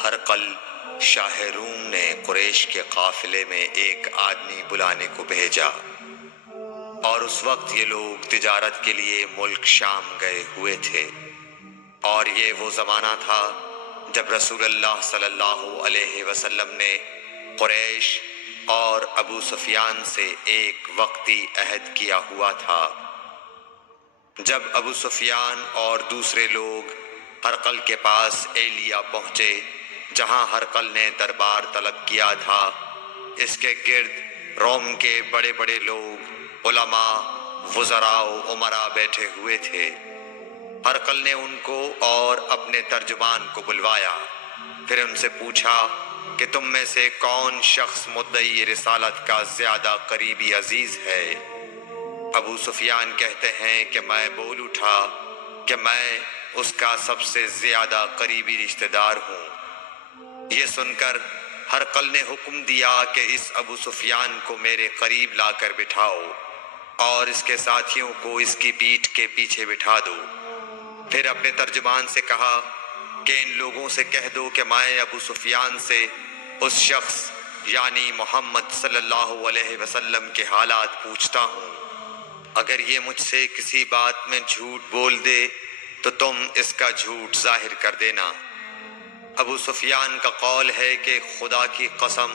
ہرقل شاہ روم نے قریش کے قافلے میں ایک آدمی بلانے کو بھیجا، اور اس وقت یہ لوگ تجارت کے لیے ملک شام گئے ہوئے تھے، اور یہ وہ زمانہ تھا جب رسول اللہ صلی اللہ علیہ وسلم نے قریش اور ابو سفیان سے ایک وقتی عہد کیا ہوا تھا۔ جب ابو سفیان اور دوسرے لوگ ہرقل کے پاس ایلیا پہنچے جہاں ہرقل نے دربار طلب کیا تھا، اس کے گرد روم کے بڑے بڑے لوگ، علماء، وزراء و امراء بیٹھے ہوئے تھے۔ ہرقل نے ان کو اور اپنے ترجمان کو بلوایا، پھر ان سے پوچھا کہ تم میں سے کون شخص مدعی رسالت کا زیادہ قریبی عزیز ہے؟ ابو سفیان کہتے ہیں کہ میں بول اٹھا کہ میں اس کا سب سے زیادہ قریبی رشتہ دار ہوں۔ یہ سن کر ہرقل نے حکم دیا کہ اس ابو سفیان کو میرے قریب لا کر بٹھاؤ اور اس کے ساتھیوں کو اس کی پیٹھ کے پیچھے بٹھا دو۔ پھر اپنے ترجمان سے کہا کہ ان لوگوں سے کہہ دو کہ میں ابو سفیان سے اس شخص یعنی محمد صلی اللہ علیہ وسلم کے حالات پوچھتا ہوں۔ اگر یہ مجھ سے کسی بات میں جھوٹ بول دے تو تم اس کا جھوٹ ظاہر کر دینا۔ ابو سفیان کا قول ہے کہ خدا کی قسم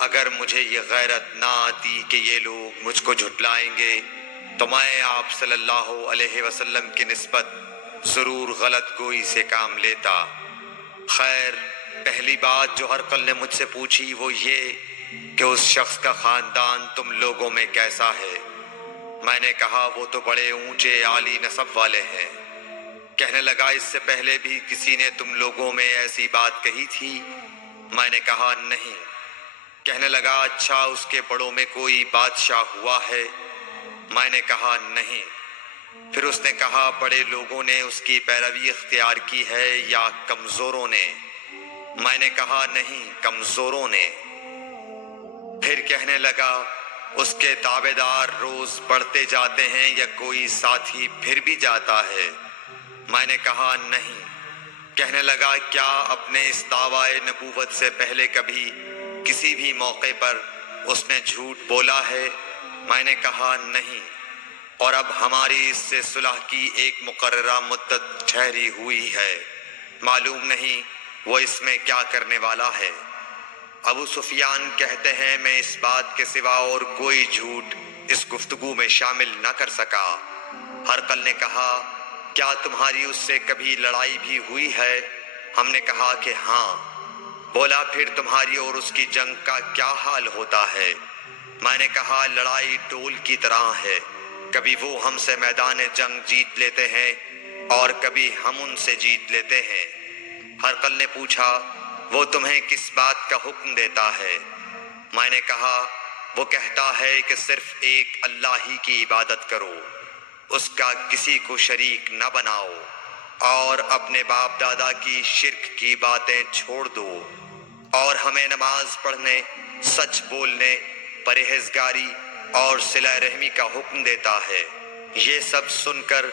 اگر مجھے یہ غیرت نہ آتی کہ یہ لوگ مجھ کو جھٹلائیں گے تو میں آپ صلی اللہ علیہ وسلم کی نسبت ضرور غلط گوئی سے کام لیتا۔ خیر، پہلی بات جو ہرقل نے مجھ سے پوچھی وہ یہ کہ اس شخص کا خاندان تم لوگوں میں کیسا ہے؟ میں نے کہا وہ تو بڑے اونچے عالی نسب والے ہیں۔ کہنے لگا اس سے پہلے بھی کسی نے تم لوگوں میں ایسی بات کہی تھی؟ میں نے کہا نہیں۔ کہنے لگا اچھا اس کے بڑوں میں کوئی بادشاہ ہوا ہے؟ میں نے کہا نہیں۔ پھر اس نے کہا بڑے لوگوں نے اس کی پیروی اختیار کی ہے یا کمزوروں نے؟ میں نے کہا نہیں، کمزوروں نے۔ پھر کہنے لگا اس کے تابعدار روز بڑھتے جاتے ہیں یا کوئی ساتھی پھر بھی جاتا ہے؟ میں نے کہا نہیں۔ کہنے لگا کیا اپنے اس دعویٰ نبوت سے پہلے کبھی کسی بھی موقع پر اس نے جھوٹ بولا ہے؟ میں نے کہا نہیں۔ اور اب ہماری اس سے صلح کی ایک مقررہ مدت ٹھہری ہوئی ہے، معلوم نہیں وہ اس میں کیا کرنے والا ہے۔ ابو سفیان کہتے ہیں میں اس بات کے سوا اور کوئی جھوٹ اس گفتگو میں شامل نہ کر سکا۔ ہرقل نے کہا کیا تمہاری اس سے کبھی لڑائی بھی ہوئی ہے؟ ہم نے کہا کہ ہاں۔ بولا پھر تمہاری اور اس کی جنگ کا کیا حال ہوتا ہے؟ میں نے کہا لڑائی ڈول کی طرح ہے، کبھی وہ ہم سے میدان جنگ جیت لیتے ہیں اور کبھی ہم ان سے جیت لیتے ہیں۔ ہرقل نے پوچھا وہ تمہیں کس بات کا حکم دیتا ہے؟ میں نے کہا وہ کہتا ہے کہ صرف ایک اللہ ہی کی عبادت کرو، اس کا کسی کو شریک نہ بناؤ، اور اپنے باپ دادا کی شرک کی باتیں چھوڑ دو، اور ہمیں نماز پڑھنے، سچ بولنے، پرہیزگاری اور صلہ رحمی کا حکم دیتا ہے۔ یہ سب سن کر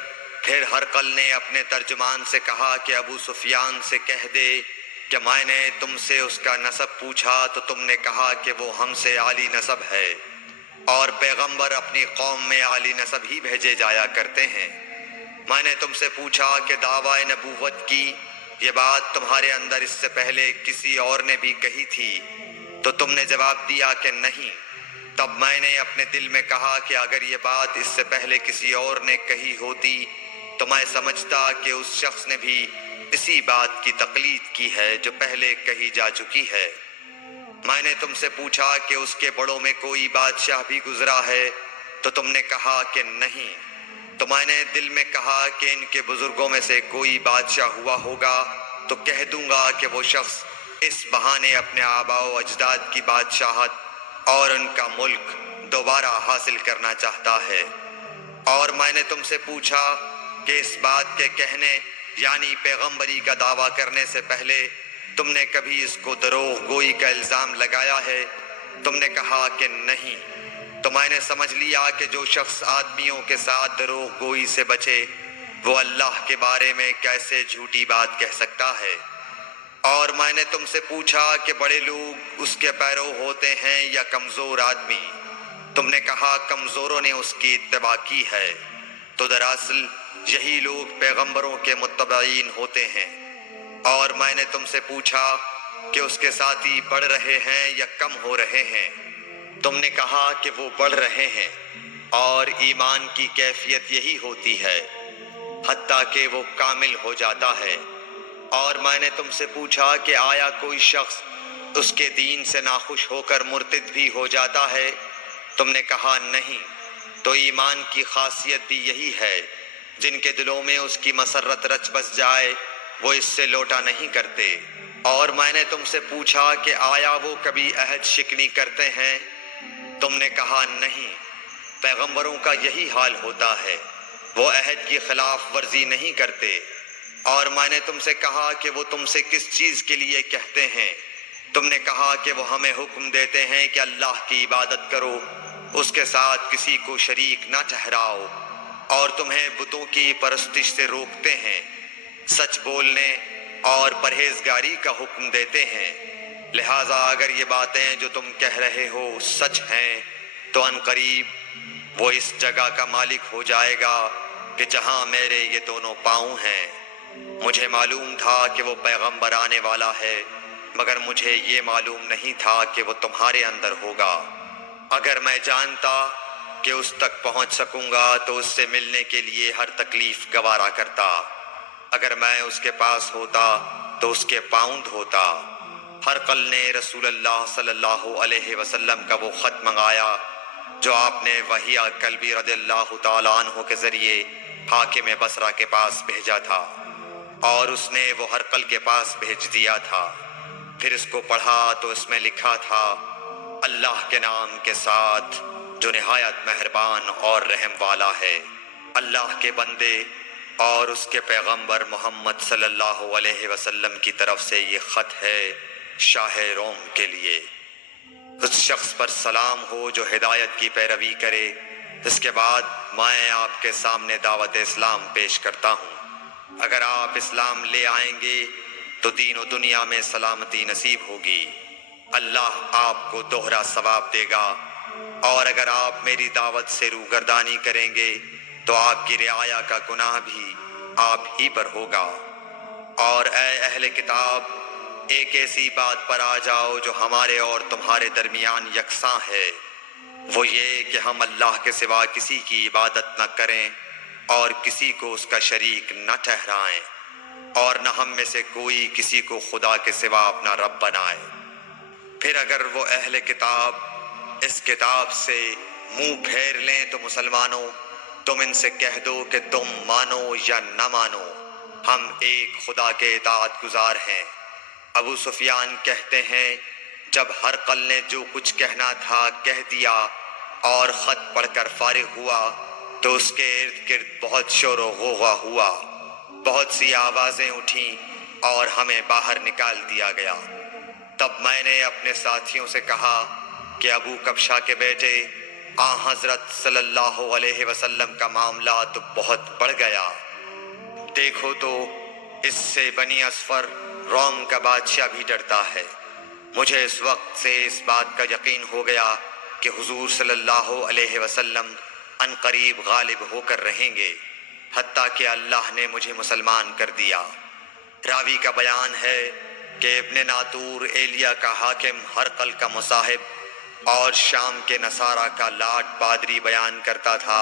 پھر ہرقل نے اپنے ترجمان سے کہا کہ ابو سفیان سے کہہ دے کہ میں نے تم سے اس کا نسب پوچھا تو تم نے کہا کہ وہ ہم سے عالی نسب ہے، اور پیغمبر اپنی قوم میں عالی نسب ہی بھیجے جایا کرتے ہیں۔ میں نے تم سے پوچھا کہ دعویٰ نبوت کی یہ بات تمہارے اندر اس سے پہلے کسی اور نے بھی کہی تھی تو تم نے جواب دیا کہ نہیں۔ تب میں نے اپنے دل میں کہا کہ اگر یہ بات اس سے پہلے کسی اور نے کہی ہوتی تو میں سمجھتا کہ اس شخص نے بھی اسی بات کی تقلید کی ہے جو پہلے کہی جا چکی ہے۔ میں نے تم سے پوچھا کہ اس کے بڑوں میں کوئی بادشاہ بھی گزرا ہے تو تم نے کہا کہ نہیں۔ تو میں نے دل میں کہا کہ ان کے بزرگوں میں سے کوئی بادشاہ ہوا ہوگا تو کہہ دوں گا کہ وہ شخص اس بہانے اپنے آباء و اجداد کی بادشاہت اور ان کا ملک دوبارہ حاصل کرنا چاہتا ہے۔ اور میں نے تم سے پوچھا کہ اس بات کے کہنے یعنی پیغمبری کا دعویٰ کرنے سے پہلے تم نے کبھی اس کو دروغ گوئی کا الزام لگایا ہے؟ تم نے کہا کہ نہیں۔ تو میں نے سمجھ لیا کہ جو شخص آدمیوں کے ساتھ دروغ گوئی سے بچے وہ اللہ کے بارے میں کیسے جھوٹی بات کہہ سکتا ہے۔ اور میں نے تم سے پوچھا کہ بڑے لوگ اس کے پیرو ہوتے ہیں یا کمزور آدمی؟ تم نے کہا کمزوروں نے اس کی اتباع کی ہے۔ تو دراصل یہی لوگ پیغمبروں کے متبعین ہوتے ہیں۔ اور میں نے تم سے پوچھا کہ اس کے ساتھی بڑھ رہے ہیں یا کم ہو رہے ہیں؟ تم نے کہا کہ وہ بڑھ رہے ہیں، اور ایمان کی کیفیت یہی ہوتی ہے حتیٰ کہ وہ کامل ہو جاتا ہے۔ اور میں نے تم سے پوچھا کہ آیا کوئی شخص اس کے دین سے ناخوش ہو کر مرتد بھی ہو جاتا ہے؟ تم نے کہا نہیں۔ تو ایمان کی خاصیت بھی یہی ہے، جن کے دلوں میں اس کی مسرت رچ بس جائے وہ اس سے لوٹا نہیں کرتے۔ اور میں نے تم سے پوچھا کہ آیا وہ کبھی عہد شکنی کرتے ہیں؟ تم نے کہا نہیں۔ پیغمبروں کا یہی حال ہوتا ہے، وہ عہد کی خلاف ورزی نہیں کرتے۔ اور میں نے تم سے کہا کہ وہ تم سے کس چیز کے لیے کہتے ہیں؟ تم نے کہا کہ وہ ہمیں حکم دیتے ہیں کہ اللہ کی عبادت کرو، اس کے ساتھ کسی کو شریک نہ ٹھہراؤ، اور تمہیں بتوں کی پرستش سے روکتے ہیں، سچ بولنے اور پرہیزگاری کا حکم دیتے ہیں۔ لہٰذا اگر یہ باتیں جو تم کہہ رہے ہو سچ ہیں تو ان قریب وہ اس جگہ کا مالک ہو جائے گا کہ جہاں میرے یہ دونوں پاؤں ہیں۔ مجھے معلوم تھا کہ وہ پیغمبر آنے والا ہے، مگر مجھے یہ معلوم نہیں تھا کہ وہ تمہارے اندر ہوگا۔ اگر میں جانتا کہ اس تک پہنچ سکوں گا تو اس سے ملنے کے لیے ہر تکلیف گوارا کرتا۔ اگر میں اس کے پاس ہوتا تو اس کے پاؤں دھوتا۔ ہرقل نے رسول اللہ صلی اللہ علیہ وسلم کا وہ خط منگایا جو آپ نے وحیہ کلبی رضی اللہ تعالیٰ عنہ کے ذریعے حاکم بصرہ کے پاس بھیجا تھا، اور اس نے وہ ہرقل کے پاس بھیج دیا تھا۔ پھر اس کو پڑھا تو اس میں لکھا تھا، اللہ کے نام کے ساتھ جو نہایت مہربان اور رحم والا ہے۔ اللہ کے بندے اور اس کے پیغمبر محمد صلی اللہ علیہ وسلم کی طرف سے یہ خط ہے شاہ روم کے لیے۔ اس شخص پر سلام ہو جو ہدایت کی پیروی کرے۔ اس کے بعد میں آپ کے سامنے دعوت اسلام پیش کرتا ہوں۔ اگر آپ اسلام لے آئیں گے تو دین و دنیا میں سلامتی نصیب ہوگی، اللہ آپ کو دوہرا ثواب دے گا۔ اور اگر آپ میری دعوت سے روگردانی کریں گے تو آپ کی رعایا کا گناہ بھی آپ ہی پر ہوگا۔ اور اے اہل کتاب، ایک ایسی بات پر آ جاؤ جو ہمارے اور تمہارے درمیان یکساں ہے، وہ یہ کہ ہم اللہ کے سوا کسی کی عبادت نہ کریں اور کسی کو اس کا شریک نہ ٹھہرائیں، اور نہ ہم میں سے کوئی کسی کو خدا کے سوا اپنا رب بنائے۔ پھر اگر وہ اہل کتاب اس کتاب سے منہ پھیر لیں تو مسلمانوں، تم ان سے کہہ دو کہ تم مانو یا نہ مانو، ہم ایک خدا کے اطاعت گزار ہیں۔ ابو سفیان کہتے ہیں، جب ہرقل نے جو کچھ کہنا تھا کہہ دیا اور خط پڑھ کر فارغ ہوا تو اس کے ارد گرد بہت شور و غوغا ہوا، بہت سی آوازیں اٹھیں اور ہمیں باہر نکال دیا گیا۔ تب میں نے اپنے ساتھیوں سے کہا کہ ابو کبشہ کے بیٹے حضرت صلی اللہ علیہ وسلم کا معاملہ تو بہت بڑھ گیا۔ دیکھو تو اس سے بنی اصفر روم کا بادشاہ بھی ڈرتا ہے۔ مجھے اس وقت سے اس بات کا یقین ہو گیا کہ حضور صلی اللہ علیہ وسلم ان قریب غالب ہو کر رہیں گے، حتیٰ کہ اللہ نے مجھے مسلمان کر دیا۔ راوی کا بیان ہے کہ ابن ناطور ایلیا کا حاکم ہرقل کا مصاحب اور شام کے نصارہ کا لاٹ پادری بیان کرتا تھا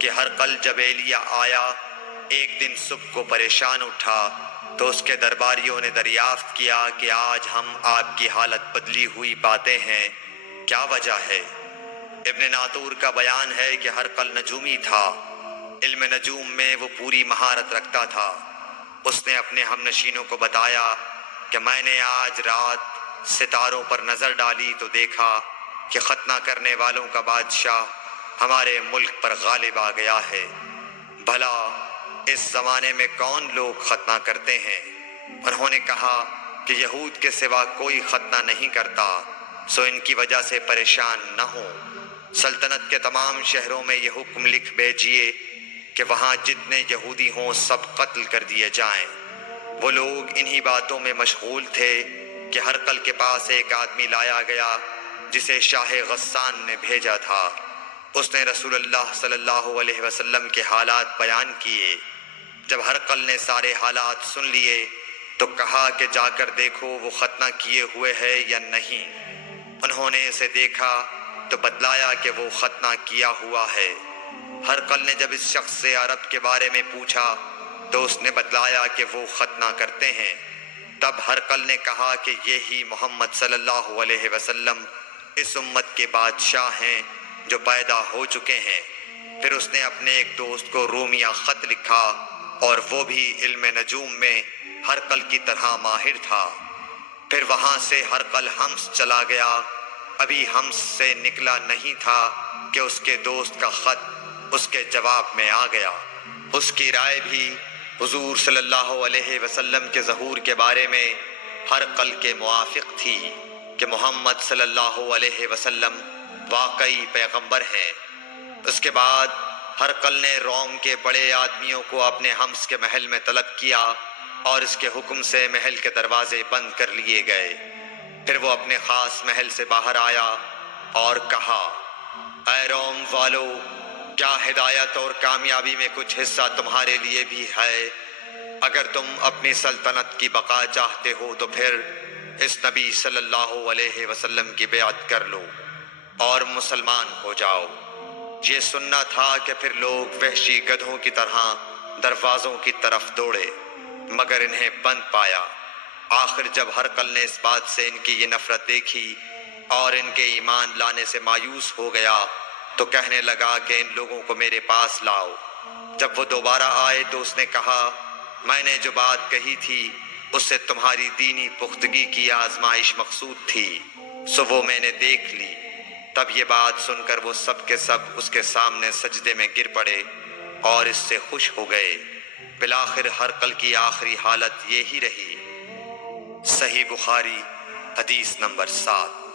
کہ ہرقل جب ایلیا آیا ایک دن صبح کو پریشان اٹھا تو اس کے درباریوں نے دریافت کیا کہ آج ہم آپ کی حالت بدلی ہوئی پاتے ہیں، کیا وجہ ہے؟ ابن ناطور کا بیان ہے کہ ہرقل نجومی تھا، علم نجوم میں وہ پوری مہارت رکھتا تھا۔ اس نے اپنے ہم نشینوں کو بتایا کہ میں نے آج رات ستاروں پر نظر ڈالی تو دیکھا کہ ختنہ کرنے والوں کا بادشاہ ہمارے ملک پر غالب آ گیا ہے۔ بھلا اس زمانے میں کون لوگ ختنہ کرتے ہیں؟ انہوں نے کہا کہ یہود کے سوا کوئی ختنہ نہیں کرتا، سو ان کی وجہ سے پریشان نہ ہوں۔ سلطنت کے تمام شہروں میں یہ حکم لکھ بھیجیے کہ وہاں جتنے یہودی ہوں سب قتل کر دیے جائیں۔ وہ لوگ انہی باتوں میں مشغول تھے کہ ہرقل کے پاس ایک آدمی لایا گیا جسے شاہ غسان نے بھیجا تھا۔ اس نے رسول اللہ صلی اللہ علیہ وسلم کے حالات بیان کیے۔ جب ہرقل نے سارے حالات سن لیے تو کہا کہ جا کر دیکھو وہ ختنہ کیے ہوئے ہے یا نہیں۔ انہوں نے اسے دیکھا تو بتلایا کہ وہ ختنہ کیا ہوا ہے۔ ہرقل نے جب اس شخص سے عرب کے بارے میں پوچھا تو اس نے بتلایا کہ وہ ختنہ کرتے ہیں۔ تب ہرقل نے کہا کہ یہی محمد صلی اللہ علیہ وسلم اس امت کے بادشاہ ہیں جو پیدا ہو چکے ہیں۔ پھر اس نے اپنے ایک دوست کو رومیہ خط لکھا اور وہ بھی علم نجوم میں ہرقل کی طرح ماہر تھا۔ پھر وہاں سے ہرقل حمص چلا گیا۔ ابھی حمص سے نکلا نہیں تھا کہ اس کے دوست کا خط اس کے جواب میں آ گیا۔ اس کی رائے بھی حضور صلی اللہ علیہ وسلم کے ظہور کے بارے میں ہرقل کے موافق تھی کہ محمد صلی اللہ علیہ وسلم واقعی پیغمبر ہیں۔ اس کے بعد ہرقل نے روم کے بڑے آدمیوں کو اپنے حمص کے محل میں طلب کیا اور اس کے حکم سے محل کے دروازے بند کر لیے گئے۔ پھر وہ اپنے خاص محل سے باہر آیا اور کہا، اے روم والو، کیا ہدایت اور کامیابی میں کچھ حصہ تمہارے لیے بھی ہے؟ اگر تم اپنی سلطنت کی بقا چاہتے ہو تو پھر اس نبی صلی اللہ علیہ وسلم کی بیعت کر لو اور مسلمان ہو جاؤ۔ یہ سننا تھا کہ پھر لوگ وحشی گدھوں کی طرح دروازوں کی طرف دوڑے مگر انہیں بند پایا۔ آخر جب ہرقل نے اس بات سے ان کی یہ نفرت دیکھی اور ان کے ایمان لانے سے مایوس ہو گیا تو کہنے لگا کہ ان لوگوں کو میرے پاس لاؤ۔ جب وہ دوبارہ آئے تو اس نے کہا، میں نے جو بات کہی تھی اس سے تمہاری دینی پختگی کی آزمائش مقصود تھی، سو وہ میں نے دیکھ لی۔ تب یہ بات سن کر وہ سب کے سب اس کے سامنے سجدے میں گر پڑے اور اس سے خوش ہو گئے۔ بالآخر ہرقل کی آخری حالت یہی رہی۔ صحیح بخاری حدیث نمبر 7۔